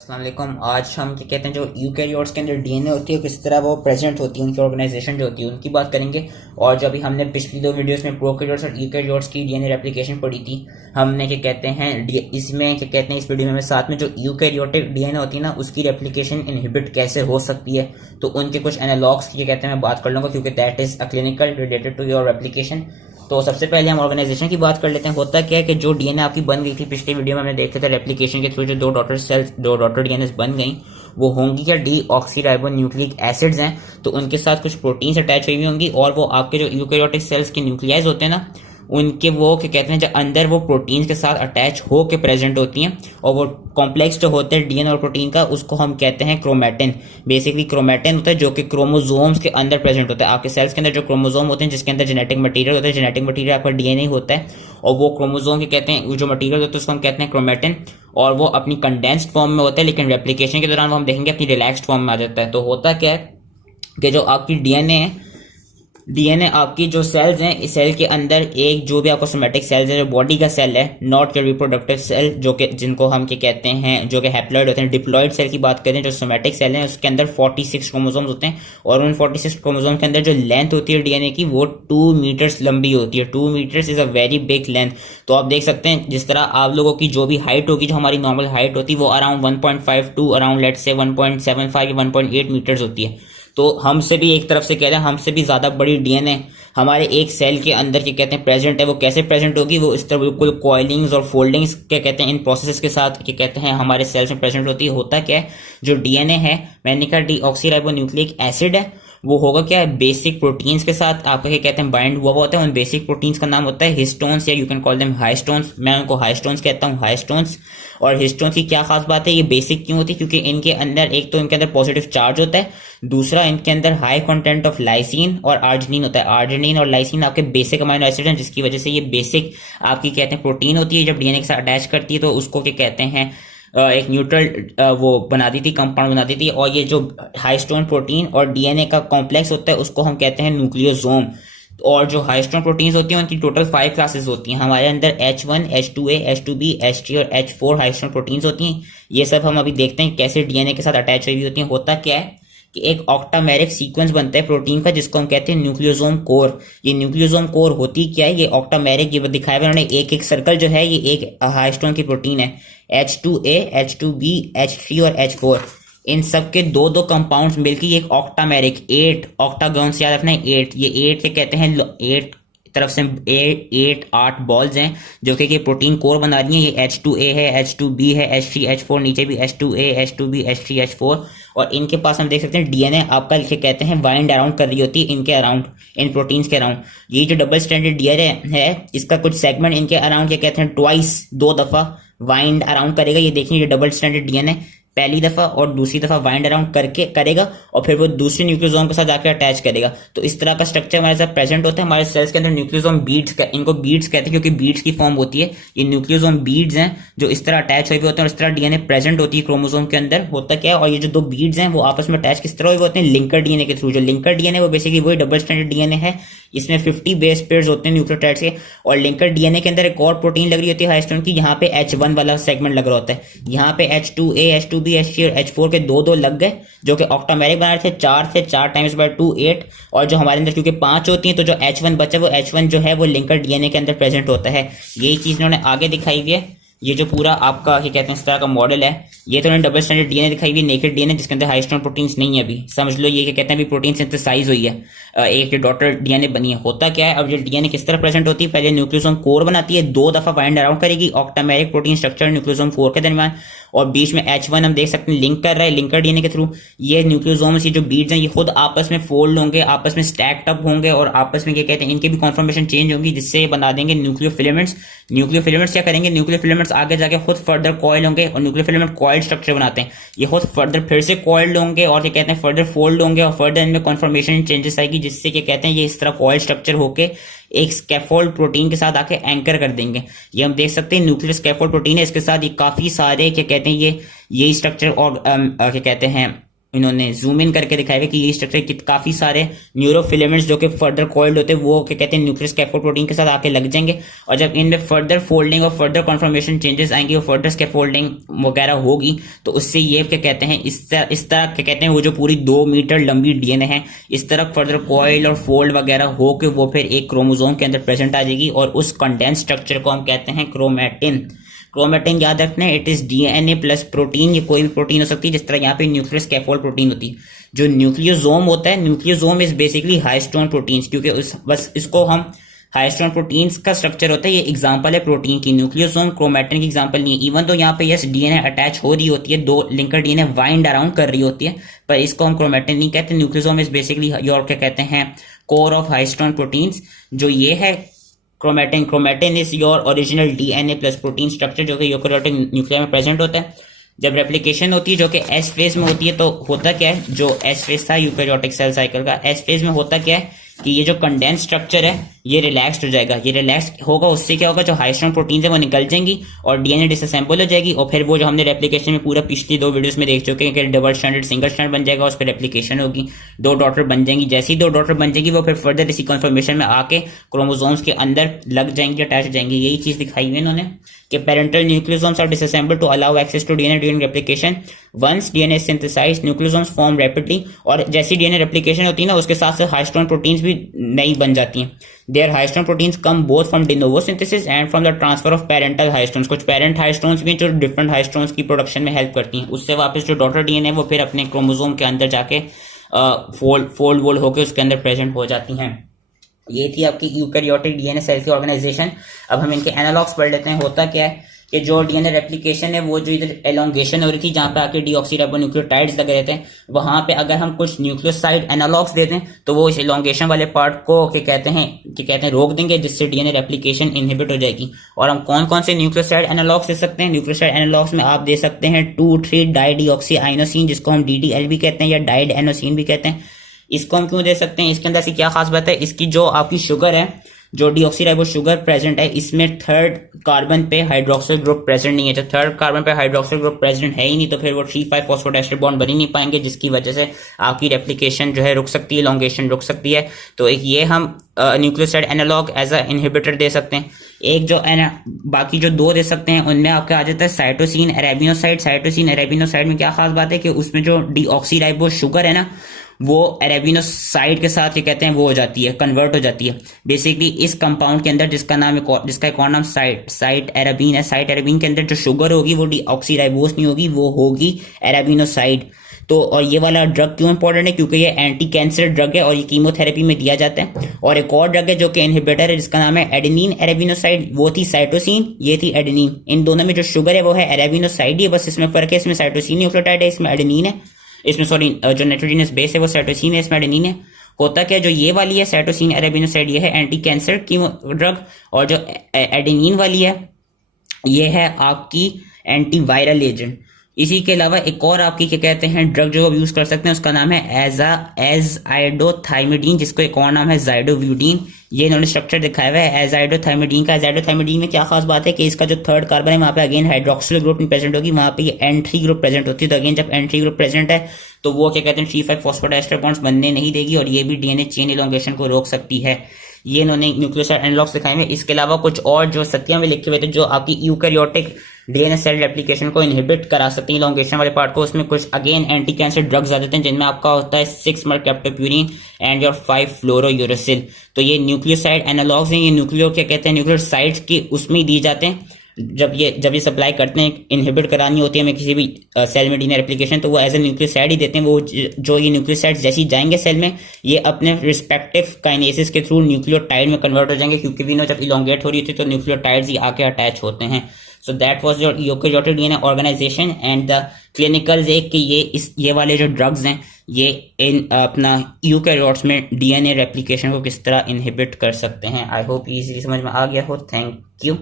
अस्सलाम वालेकुम। आज हम क्या कहते हैं जो यूकैरियोट्स के अंदर डीएनए होती है किस तरह वो प्रेजेंट होती है, उनकी ऑर्गेनाइजेशन जो होती है उनकी बात करेंगे। और जो अभी हमने पिछली दो वीडियोस में प्रोकैरियोट्स और यूकैरियोट्स की डीएनए रेप्लिकेशन पढ़ी थी, हमने क्या कहते हैं इसमें क्या कहते हैं इस वीडियो में साथ में जो यूकैरियोटिक डीएनए होती है ना उसकी रेप्लिकेशन इनहिबिट कैसे हो सकती है, तो उनके कुछ एनालॉग्स की क्या कहते हैं मैं बात कर लूंगा, क्योंकि that is a clinical related to your replication. तो सबसे पहले हम ऑर्गेनाइजेशन की बात कर लेते हैं। होता क्या है कि जो डीएनए आपकी बन गई थी पिछले वीडियो में हमने देखे थे रेप्लिकेशन के थ्रू, जो दो डॉटर डीएनए बन गई वो होंगी क्या डीऑक्सीराइबो न्यूक्लिक एसिड्स हैं, तो उनके साथ कुछ प्रोटीन्स अटैच हुई हुई होंगी और वो आपके जो यूकैरियोटिक सेल्स के न्यूक्लियाइज होते हैं ना उनके वो क्या कहते हैं जो अंदर वो प्रोटीन्स के साथ अटैच हो के प्रेजेंट होती हैं। और वो कॉम्प्लेक्स जो होते हैं डीएनए और प्रोटीन का उसको हम कहते हैं क्रोमैटिन। बेसिकली क्रोमैटिन होता है जो कि क्रोमोसोम्स के अंदर प्रेजेंट होता है। आपके सेल्स के अंदर जो क्रोमोसोम होते हैं जिसके अंदर जेनेटिक मटीरियल होता है, जेनेटिक मटीरियल आपका डीएनए होता है और वो क्रोमोसोम के कहते हैं जो मटीरियल होता है उसको हम कहते हैं क्रोमैटिन। और वो अपनी कंडेंस्ड फॉर्म में होता है, लेकिन रेप्लिकेशन के दौरान वो हम देखेंगे अपनी रिलैक्स्ड फॉर्म में आ जाता है। तो होता क्या है कि जो आपकी डीएनए आपकी जो सेल्स हैं इस सेल के अंदर एक जो भी आपका सोमेटिक सेल्स है जो बॉडी का सेल है, नॉट योर रिप्रोडक्टिव सेल, जो कि जिनको हम क्या कहते हैं जो कि हैप्लॉइड होते हैं। डिप्लॉइड सेल की बात करें जो सोमेटिक सेल है उसके अंदर 46 क्रोमोसोम्स होते हैं और उन 46 क्रोमोसोम के अंदर जो लेंथ होती है डीएनए की वो 2 मीटर्स लंबी होती है। 2 metres is a very big length. तो आप देख सकते हैं जिस तरह आप लोगों की जो भी हाइट होगी, जो हमारी नॉर्मल हाइट होती है वो around 1.5 to around let's say 1.75 या 1.8 मीटर्स होती है। तो हमसे भी एक तरफ से कह रहे हैं हमसे भी ज्यादा बड़ी डीएनए हमारे एक सेल के अंदर क्या कहते हैं प्रेजेंट है। वो कैसे प्रेजेंट होगी, वो इस तरह बिल्कुल कॉइलिंग्स और फोल्डिंग्स क्या कहते हैं इन प्रोसेसेस के साथ क्या कहते हैं हमारे सेल्स में प्रेजेंट होती है। होता क्या है जो डीएनए है मैंने कहा डीऑक्सीराइबो न्यूक्लिक एसिड है, वो होगा क्या है बेसिक प्रोटीन्स के साथ आपका क्या कहते हैं बाइंड हुआ होता है। उन बेसिक प्रोटीन्स का नाम होता है हिस्टोन्स या यू कैन कॉल देम हाइस्टोन्स। मैं उनको हाइस्टोन्स कहता हूँ, हाइस्टोन्स। और हिस्टोन्स की क्या खास बात है, ये बेसिक क्यों होती है, क्योंकि इनके अंदर एक तो इनके अंदर पॉजिटिव चार्ज होता है, दूसरा इनके अंदर हाई कंटेंट ऑफ लाइसिन और आर्जिनिन होता है। आर्जिनिन और लाइसिन आपके बेसिक अमाइनो एसिड हैं जिसकी वजह से ये बेसिक आपकी कहते हैं प्रोटीन होती है। जब डीएनए के साथ अटैच करती है तो उसको क्या कहते हैं एक न्यूट्रल वो बना दी थी, कंपाउंड बना दी थी। और ये जो हाइस्टोन प्रोटीन और डीएनए का कॉम्प्लेक्स होता है उसको हम कहते हैं न्यूक्लियोसोम। और जो हाइस्टोन प्रोटीन्स होती हैं उनकी टोटल 5 क्लासेस होती हैं हमारे अंदर। H1 H2A H2B H3 और H4 हाइस्टोन प्रोटीन्स होती हैं। ये सब हम अभी देखते हैं कैसे डीएनए के साथ अटैच हुई होती हैं। होता क्या है कि एक ऑक्टामेरिक सीक्वेंस बनता है प्रोटीन का जिसको हम कहते हैं न्यूक्लियोसोम कोर। ये न्यूक्लियोसोम कोर होती क्या है, ये ऑक्टामेरिक, ये दिखाया हुआ उन्होंने एक एक सर्कल जो है ये एक हाइस्टोन की प्रोटीन है। H2A H2B H3 और H4 इन सब के दो दो कंपाउंड्स मिलकर ये एक ऑक्टामेरिक 8 ऑक्टागन से याद रखना है 8, ये 8 से कहते हैं 8 तरफ से 8 बॉल्स हैं जो कि प्रोटीन कोर बना रही हैं। ये H2A है, H2B है, H3 H4, नीचे भी H2A H2B H3 H4। और इनके पास हम देख सकते हैं डीएनए आपका लिखे कहते हैं वाइंड अराउंड कर रही होती है इनके अराउंड, इन प्रोटीन्स के अराउंड। ये जो डबल स्ट्रैंडेड डीएनए है इसका कुछ सेगमेंट इनके अराउंड क्या कहते हैं ट्वाइस, 2 दफा वाइंड अराउंड करेगा। ये देखिए ये डबल स्ट्रैंडेड डीएनए पहली दफा और दूसरी दफा वाइंड अराउंड करके करेगा और फिर वो दूसरे न्यूक्लियोसोम के साथ जाकर अटैच करेगा। तो इस तरह का स्ट्रक्चर हमारे साथ प्रेजेंट होता है हमारे सेल्स के अंदर। न्यूक्लियोसोम बीड्स, इनको बीड्स कहते हैं क्योंकि बीड्स की फॉर्म होती है। ये न्यूक्लियोसोम बीड्स हैं जो इस तरह अटैच हुए होते हैं और इस तरह डीएनए प्रेजेंट होती है क्रोमोसोम के अंदर। होता क्या है, और ये जो 2 बीड्स हैं वो आपस में अटैच किस तरह हुए होते हैं लिंकर डीएनए के थ्रू। जो लिंकर डीएनए वो बेसिकली वही डबल स्ट्रैंडेड डीएनए है, इसमें 50 बेस पेयर्स होते हैं न्यूक्लियोटाइड्स के। और लिंकर डीएनए के अंदर एक और प्रोटीन लग रही होती है हाइस्टोन की, यहाँ पे H1 वाला सेगमेंट लग रहा होता है। यहाँ पे H2A H2B H3 और H4 के 2 लग गए जो कि ऑक्टामेरिक बना रहे थे। 4 से 4 टाइम्स बाय 2 8। और जो हमारे अंदर क्योंकि 5 होती हैं तो जो H1 बचा वो H1 जो है वो लिंकर डीएनए के अंदर प्रेजेंट होता है। यही चीज इन्होंने आगे दिखाई हुई है। ये जो पूरा आपका क्या कहते हैं इस तरह का मॉडल है, ये तो डबल स्टैंडर्ड डीएनए दिखाई हुई, नेकेड डीएनए जिसके अंदर हाइस्टोन प्रोटीन्स नहीं है। अभी समझ लो ये क्या कहते हैं अभी प्रोटीन सिंथेसाइज हुई है, एक डॉटर डीएनए बनी है। होता क्या है, अब ये डीएनए किस तरह प्रेजेंट होती है, पहले न्यूक्लियोसोम कोर बनाती है, 2 दफा बाइंड अराउंड करेगी ऑक्टामेरिक प्रोटीन स्ट्रक्चर न्यूक्लियोसोम कोर के दरमियान। और बीच में H1 हम देख सकते हैं लिंक कर रहा है लिंकर डीएनए के थ्रू। ये न्यूक्लियोसोम्स ये जो बीड्स हैं ये खुद आपस में फोल्ड होंगे, आपस में स्टैक्ड अप होंगे और आपस में क्या कहते हैं इनके भी कॉन्फॉर्मेशन चेंज होंगी जिससे ये बना देंगे न्यूक्लियोफिलामेंट्स। न्यूक्लियोफिलामेंट्स क्या करेंगे, न्यूक्लियोफिलामेंट्स आगे जाके खुद फर्दर कॉइल होंगे और न्यूक्लियोफिलामेंट कॉइल स्ट्रक्चर बनाते हैं। ये खुद फर्दर फिर से कॉइल्ड होंगे और क्या कहते हैं फर्दर फोल्ड होंगे और फर्दर इनमें कॉन्फॉर्मेशन चेंजेस आएगी जिससे क्या कहते हैं ये इस तरह कॉइल स्ट्रक्चर होके एक स्कैफोल्ड प्रोटीन के साथ आके एंकर कर देंगे। ये हम देख सकते हैं न्यूक्लियर स्कैफोल्ड प्रोटीन है, इसके साथ ये काफी सारे क्या कहते हैं ये स्ट्रक्चर और क्या कहते हैं इन्होंने जूम इन करके दिखाया कि ये स्ट्रक्चर काफी सारे न्यूरोफिलामेंट्स जो कि फर्दर कॉइल्ड होते हैं वो क्या कहते हैं न्यूक्लियस स्कैफोल्ड प्रोटीन के साथ आके लग जाएंगे, और जब इनमें फर्दर फोल्डिंग और फर्दर कॉन्फर्मेशन चेंजेस आएंगे और फर्दर स्कैफोल्डिंग वगैरह होगी तो उससे ये क्या कहते हैं इस तरह क्या कहते हैं वो जो पूरी 2 मीटर लंबी डीएनए है इस तरह फर्दर कॉइल और फोल्ड वगैरह होकर वो फिर एक क्रोमोसोम के अंदर प्रेजेंट आ जाएगी, और उस कंडेंस स्ट्रक्चर को हम कहते हैं क्रोमैटिन। क्रोमैटिन याद रखना है, it is DNA plus protein. ये कोई भी प्रोटीन हो सकती है, जिस तरह यहाँ पे न्यूक्लियस स्कैफोल्ड प्रोटीन होती है। जो न्यूक्लियोसोम होता है, न्यूक्लियोसोम इज बेसिकली हाईस्टोन प्रोटीन्स, क्योंकि बस इसको हम हाईस्टोन प्रोटीन्स का स्ट्रक्चर होता है, ये एग्जांपल है प्रोटीन की। न्यूक्लियोसोम क्रोमैटिन की एग्जांपल नहीं है। इवन तो यहाँ पे यस डीएनए अटैच हो रही होती है, 2 लिंकर डीएनए वाइंड अराउंड कर रही होती है, पर इसको हम क्रोमैटिन नहीं कहते। न्यूक्लियोसोम इज बेसिकली योर क्या कहते हैं कोर ऑफ हाईस्टोन प्रोटीन्स। जो ये है chromatin is your original DNA plus protein structure जो कि यूकेरियोटिक न्यूक्लियर में प्रेजेंट होता है। जब रेप्लिकेशन होती है जो कि एस फेज में होती है तो होता क्या है, जो एस फेज था यूकेरियोटिक सेल साइकिल का, एस फेज में होता क्या है कि ये जो कंडेंस स्ट्रक्चर है ये रिलैक्स्ड हो जाएगा। ये रिलैक्स होगा, उससे क्या होगा जो हाईस्ट्रॉन्ग प्रोटीन है वो निकल जाएंगी और डीएनए डिसअसेंबल हो जाएगी, और फिर वो जो हमने रेप्लिकेशन में पूरा पिछली 2 वीडियोस में देख चुके हैं कि डबल स्ट्रैंडेड सिंगल स्ट्रैंड बन जाएगा, उस पर रेप्लिकेशन होगी, 2 डॉटर बन जाएंगी। जैसे ही 2 डॉटर बन जाएगी वो फिर फर्दर इसी कन्फर्मेशन में आके क्रोमोसोम्स के अंदर लग जाएंगे, अटैच हो जाएंगे। यही चीज दिखाई हुई इन्होंने कि parental nucleosomes are disassembled to allow access to DNA during replication. Once DNA synthesized nucleosomes form rapidly, और जैसी डीएनए रेप्लिकेशन होती है ना उसके साथ साथ हाईस्ट्रॉन प्रोटीन्स भी नई बन जाती हैं। There histone proteins come both from de novo synthesis and from the transfer of parental histones. कुछ पेरेंट हाईस्ट्रॉन्स भी जो डिफरेंट हाईस्ट्रॉन्स की प्रोडक्शन में हेल्प करती हैं, उससे वापस जो डॉटर डीएनए वो फिर अपने क्रोमोसोम के अंदर जाके फोल्ड होकर उसके अंदर प्रेजेंट हो जाती हैं। ये थी आपकी यूकेरियोटिक डीएनए सेल की ऑर्गेनाइजेशन। अब हम इनके एनालॉग्स पढ़ लेते हैं। होता क्या है कि जो डीएनए रेप्लिकेशन है वो जो इधर एलोंगेशन हो रही थी जहां पे आके डीऑक्सीराइबोन्यूक्लियोटाइड्स लगे रहते हैं, वहां पे अगर हम कुछ न्यूक्लियोसाइड एनालॉग्स दे दें तो वो इस एलोंगेशन वाले पार्ट को कहते हैं रोक देंगे, जिससे डीएनए रेप्लिकेशन इनहिबिट हो जाएगी। और हम कौन कौन से न्यूक्लियोसाइड एनालॉग्स दे सकते हैं? न्यूक्लियोसाइड एनालॉग्स में आप दे सकते हैं 2,3 डाइडिऑक्सीआइनोसिन, जिसको हम DDL भी कहते हैं या डाइड एनोसिन भी कहते हैं। इसको हम क्यों दे सकते हैं? इसके अंदर से क्या खास बात है, इसकी जो आपकी शुगर है, जो डीऑक्सीराइबो शुगर प्रेजेंट है, इसमें 3rd कार्बन पे हाइड्रोक्सिल ग्रुप प्रेजेंट नहीं है। जब 3rd कार्बन पे हाइड्रोक्सिल ग्रुप प्रेजेंट है ही नहीं तो फिर वो 3,5 फॉस्फोडाइस्टर बॉन्ड बन ही नहीं पाएंगे, जिसकी वजह से आपकी रेप्लिकेशन जो है रुक सकती है, एलोंगेशन रुक सकती है। तो एक ये हम nucleoside analog as a inhibitor दे सकते हैं। एक जो बाकी जो 2 दे सकते हैं उनमें आपके आ जाता है साइटोसिन अरेबिनोसाइड। साइटोसिन अरेबिनोसाइड में क्या खास बात है कि उसमें जो डीऑक्सीराइबो शुगर है ना वो अरेबिनोसाइड के साथ ये कहते हैं वो हो जाती है, कन्वर्ट हो जाती है। बेसिकली इस कंपाउंड के अंदर जिसका एक और नाम साइट एराबीन है, साइट एराबीन के अंदर जो शुगर होगी वो डीऑक्सीराइबोस नहीं होगी, वो होगी अरेबिनोसाइड। तो और ये वाला ड्रग क्यों इंपॉर्टेंट है? क्योंकि ये एंटी कैंसर ड्रग है और ये कीमोथेरेपी में दिया जाता है। और एक और ड्रग है जो कि इनहिबिटर है जिसका नाम है एडेनिन अरेबिनोसाइड। वो थी साइटोसिन, ये थी एडेनिन। इन दोनों में जो शुगर है वो है अरेबिनोसाइड ही, बस इसमें फर्क है, इसमें साइटोसिन न्यूक्लियोटाइड है, इसमें एडेनिन है। इसमें जो नाइट्रोजनस बेस है वो साइटोसिन है, इसमें एडेनिन है। होता क्या, जो ये वाली है साइटोसिन अरेबिनोसाइड ये है एंटी कैंसर कीमो ड्रग, और जो एडेनिन वाली है ये है आपकी एंटी वायरल एजेंट। इसी के अलावा एक और आपकी क्या कहते हैं ड्रग जो आप यूज कर सकते हैं उसका नाम है एजाइडोथाइमिडीन, जिसको एक और नाम है जाइडोव्यूडीन। ये इन्होंने स्ट्रक्चर दिखाया हुआ है एजाइडोथाइमिडीन का। एजाइडोथाइमिडीन में क्या खास बात है कि इसका जो 3rd कार्बन है वहां पे अगेन हाइड्रोक्सिल ग्रुप प्रेजेंट होगी, वहां पे ये N3 ग्रुप प्रेजेंट होती है। तो अगेन जब N3 ग्रुप प्रेजेंट है तो वो क्या कहते हैं 3,5 फॉस्फोडाइस्टर बॉन्ड्स बनने नहीं देगी और ये भी डीएनए चेन इलोंगेशन को रोक सकती है। ये इन्होंने न्यूक्लियोसाइड एनालॉग्स दिखाए हुए। इसके अलावा कुछ और जो सत्या में लिखे हुए थे जो आपकी यूकेरियोटिक डीएनए सेल रेप्लिकेशन को इनहिबिट करा सकते हैं इलोंगेशन वाले पार्ट को, उसमें कुछ अगेन एंटी कैंसर ड्रग्स आ जाते हैं जिनमें आपका होता है 6 मर्कैप्टोप्यूरिन एंड योर 5 फ्लोरोयूरेसिल। तो ये न्यूक्लियोसाइड एनालॉग्स हैं, ये न्यूक्लियो क्या कहते हैं न्यूक्लियोसाइड्स की उसमें ही दी जाते हैं। जब ये सप्लाई करते हैं, इनहिबिट करानी होती है हमें किसी भी सेल में डीएनए रेप्लिकेशन, तो वो एज ए न्यूक्लियोसाइड ही देते हैं। वो जो ये न्यूक्लियोसाइड जैसे ही जाएंगे सेल में, ये अपने रिस्पेक्टिव काइनेसिस के थ्रू न्यूक्लियोटाइड में कन्वर्ट हो जाएंगे, क्योंकि भी जब इलोंगेट हो रही होती है तो न्यूक्लियोटाइड्स ही आके अटैच होते हैं। So that was your eukaryotic DNA organisation and the clinicals. एक कि ये वाले जो ड्रग्स हैं ये इन अपना यूकेरियोट्स में डीएनए रेप्लिकेशन को किस तरह इनहिबिट कर सकते हैं। आई होप इजीली समझ में आ गया हो। Thank you.